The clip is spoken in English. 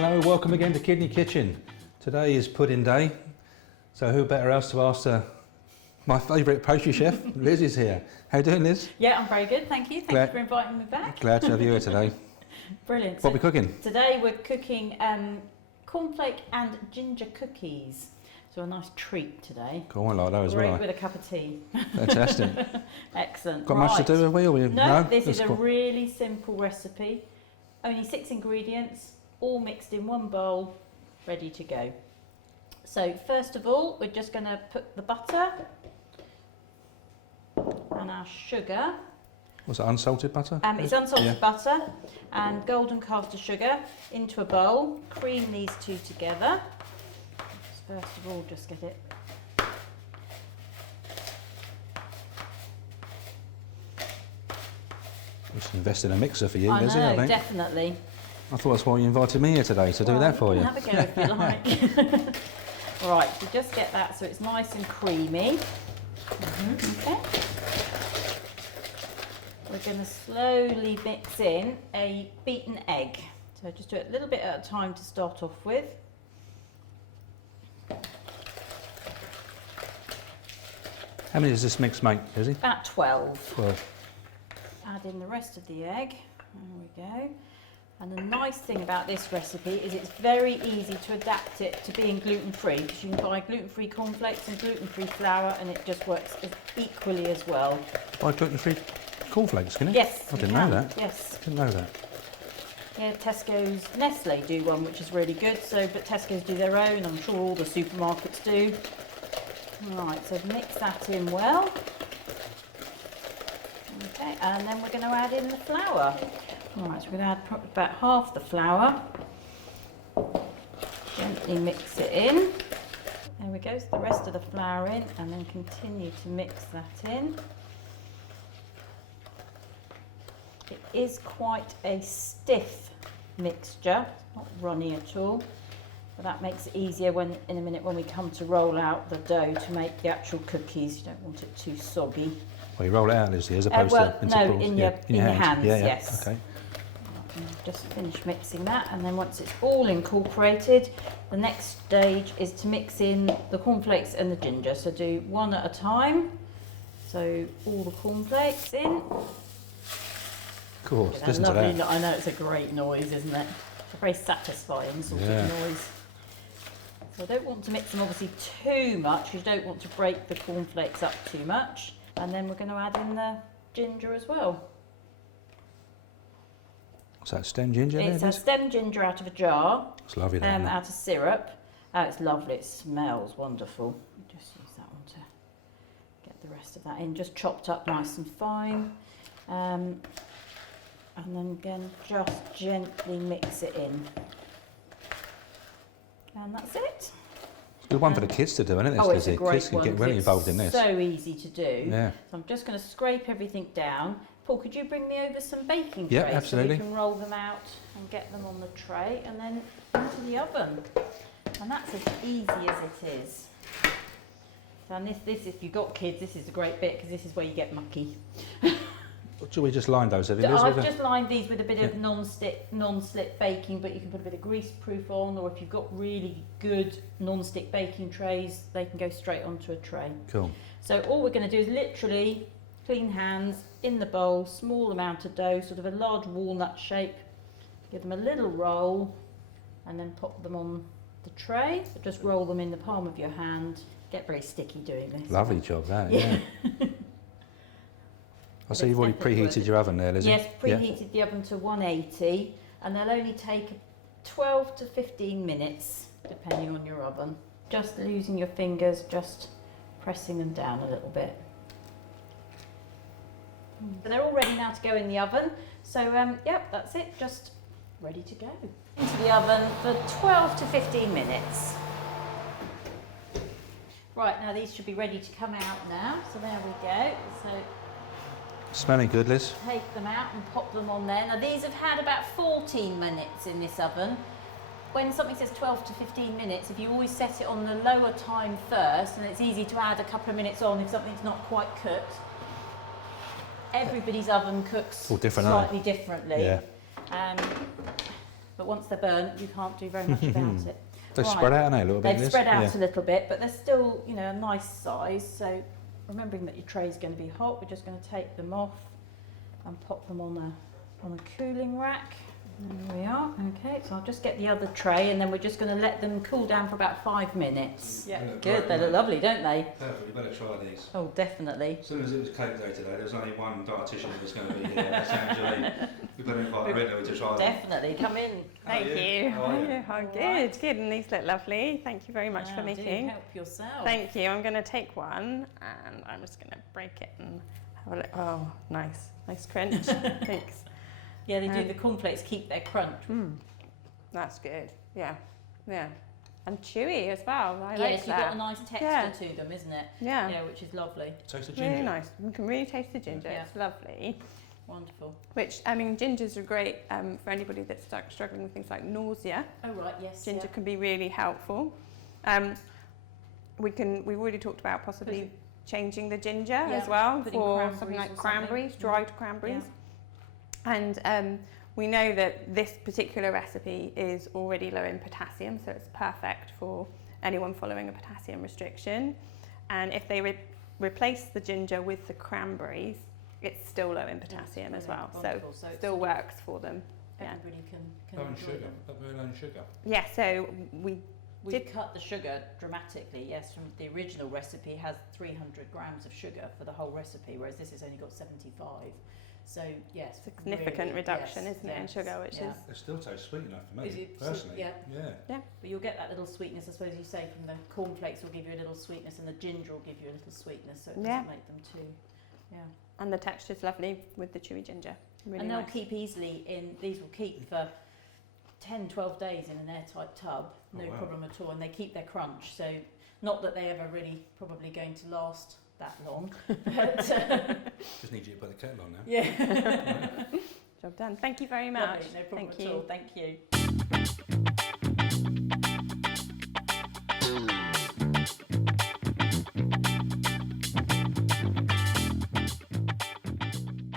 Hello, welcome again to Kidney Kitchen. Today is pudding day, so who better else to ask my favourite pastry chef, Liz is here. How you doing, Liz? Yeah, I'm very good, thank you. Thank you for inviting me back. Glad to have you here today. Brilliant. What are we cooking? Today we're cooking cornflake and ginger cookies. So a nice treat today. Cool, I like those, Great with a cup of tea. Fantastic. Excellent. Got much to do, have we? Or no, this is a really simple recipe. Only 6 ingredients, all mixed in one bowl, ready to go. So first of all, we're just going to put the butter and our sugar. Was it unsalted butter? It's unsalted butter and golden caster sugar into a bowl. Cream these two together. First of all, just get it. Just invest in a mixer for you, I Lizzie, know, I think. definitely. I thought that's why you invited me here today, to do that for you. Have a go if you like. Right, so just get that so it's nice and creamy. Okay. We're going to slowly mix in a beaten egg. So just do it a little bit at a time to start off with. How many does this mix make, Lizzie? About 12. 12. Add in the rest of the egg. There we go. And the nice thing about this recipe is it's very easy to adapt it to being gluten-free, because you can buy gluten-free cornflakes and gluten-free flour and it just works equally as well. Buy gluten-free cornflakes, can it? Yes, I didn't know that. Yes. Didn't know that. Yeah, Tesco's, Nestle do one which is really good, but Tesco's do their own, I'm sure all the supermarkets do. Right, so mix that in well. Okay, and then we're going to add in the flour. Alright, so we're going to add about half the flour. Gently mix it in. There we go, so the rest of the flour in, and then continue to mix that in. It is quite a stiff mixture, not runny at all. But that makes it easier in a minute when we come to roll out the dough to make the actual cookies. You don't want it too soggy. Well, you roll it out, Lizzie, as opposed to into balls. In your hands, yeah, yes. Okay. Just finish mixing that, and then once it's all incorporated, the next stage is to mix in the cornflakes and the ginger. So do one at a time. So all the cornflakes in. Of course, listen to that. I know, it's a great noise, isn't it? It's a very satisfying sort of noise. So I don't want to mix them obviously too much, because you don't want to break the cornflakes up too much. And then we're going to add in the ginger as well. What's that, stem ginger? It's a stem ginger out of a jar. It's lovely, that, out of syrup. It's lovely, it smells wonderful. Just use that one to get the rest of that in, just chopped up nice and fine. And then again, just gently mix it in. And that's it. It's a good one for the kids to do, isn't it? It's a great kids can get really involved in this. So easy to do. Yeah. So I'm just going to scrape everything down. Paul, could you bring me over some baking trays? Yeah, absolutely. So we can roll them out and get them on the tray and then into the oven. And that's as easy as it is. So, and this, if you've got kids, this is a great bit, because this is where you get mucky. Should we just line those? I've just lined these with a bit of non-slip baking, but you can put a bit of greaseproof on, or if you've got really good non-stick baking trays, they can go straight onto a tray. Cool. So all we're going to do is literally clean hands in the bowl, small amount of dough, sort of a large walnut shape. Give them a little roll, and then pop them on the tray. So just roll them in the palm of your hand. Get very sticky doing this. Lovely job, that. Yeah. I see you've already preheated your oven there, Lizzie. Yes, preheated the oven to 180, and they'll only take 12 to 15 minutes, depending on your oven. Just losing your fingers, just pressing them down a little bit. So they're all ready now to go in the oven. So, yep, that's it, just ready to go. Into the oven for 12 to 15 minutes. Right, now these should be ready to come out now. So there we go. So smelling good, Liz. Take them out and pop them on there. Now these have had about 14 minutes in this oven. When something says 12 to 15 minutes, if you always set it on the lower time first, and it's easy to add a couple of minutes on if something's not quite cooked. Everybody's oven cooks all different, slightly differently. Yeah. but once they're burnt, you can't do very much about it. They Right. spread out now a little bit. They've spread out Yeah. a little bit, but they're still, you know, a nice size. So remembering that your tray is going to be hot, we're just going to take them off and pop them on a cooling rack. There we are. Okay, so I'll just get the other tray, and then we're just going to let them cool down for about 5 minutes. Yeah, they look Good. great, They look don't lovely, don't they? Perfect, you better try these. Oh, definitely. As soon as it was cake day today, there was only one dietitian that was going to be here. That's Angelique. We better invite her in to try them. Definitely. Come in. How are Thank you? you. How are you? Oh, All good, right. good. And these look lovely. Thank you very much for Now, do making. help yourself. Thank you. I'm going to take one and I'm just going to break it and have a look. Oh, nice. Nice crunch. Thanks. Yeah, they do. The cornflakes keep their crunch. That's good. Yeah. Yeah. And chewy as well. I Yes, like you've that. got a nice texture Yeah. to them, isn't it? Yeah. Yeah, which is lovely. Taste the ginger. Really nice. You can really taste the ginger. Yeah. It's lovely. Wonderful. Which, I mean, gingers are great for anybody that's struggling with things like nausea. Oh right, yes. Ginger yeah. can be really helpful. We've already talked about possibly changing the ginger Yeah, as well putting for cranberries something or like something. cranberries, dried cranberries. And we know that this particular recipe is already low in potassium, so it's perfect for anyone following a potassium restriction. And if they replace the ginger with the cranberries, it's still low in potassium as well. Wonderful. So it's still sort of works for them. Yeah. Everybody can Low in enjoy sugar. them. Very low in sugar. Yeah, so we We Did- cut the sugar dramatically. Yes, from the original recipe has 300 grams of sugar for the whole recipe, whereas this has only got 75. So yes, significant really, reduction, yes, isn't it, in yes, sugar, which yeah. is It still tastes sweet enough for me, Is it personally. sweet? Yeah. Yeah. But you'll get that little sweetness, I suppose you say, from the cornflakes will give you a little sweetness, and the ginger will give you a little sweetness, so it doesn't Yeah. make them too. Yeah. and the texture's lovely with the chewy ginger. Really And they'll nice. keep easily in. These will keep for 10, 12 days in an airtight tub, no Oh, wow. problem at all, and they keep their crunch. So not that they ever really probably going to last that long, but Just need you to put the kettle on now. yeah. Job done. Thank you very much. Lovely, no problem Thank at you. all. Thank you.